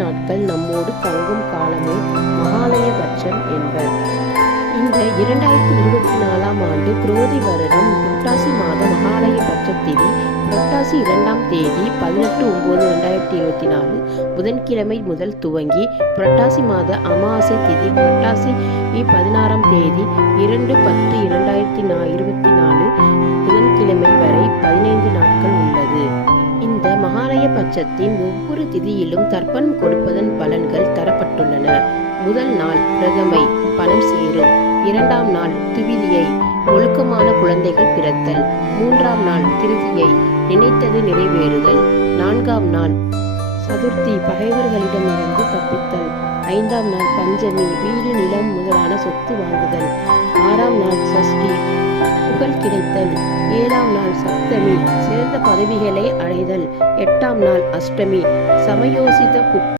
நாட்கள் நம்மோடு தங்கும் காலமே மகாலயபட்சம் என்பர். இந்த 2024ஆம் ஆண்டு குரோதி வருடம் புரட்டாசி மாத மகாலயபட்ச திதி புரட்டாசி 2ஆம் தேதி 18/9/2024 புதன்கிழமை முதல் துவங்கி புரட்டாசி மாத அமாவாசை திதி புரட்டாசி 16ஆம் தேதி 2/10/2024 புதன்கிழமை வரை 15 நாட்கள் உள்ளது. இந்த மகாலயபட்சத்தின் ஒவ்வொரு திதியிலும் தர்ப்பணம் கொடுப்பதன் பலன்கள் தரப்பட்டுள்ளன. முதல் நாள் பிரதமை, பணம் சேரும். 2ஆம் நாள் துவிதியை, ஒழுக்கமான குழந்தைகள் பிறத்தல். 3ஆம் நாள் திருதியை, நினைத்தது நிறைவேறுதல். 4ஆம் நாள் சதுர்த்தி, பகைவர்களிடமிருந்து தப்பித்தல். 5ஆம் நாள் பஞ்சமி, வீடு நிலம் முதலான சொத்து வாங்குதல். 6ஆம் நாள் சஷ்டி, புகழ் கிடைத்தல். 7ஆம் நாள் சப்தமி, சிறந்த பதவிகளை அடைதல். 8ஆம் நாள் அஷ்டமி, சமயோசித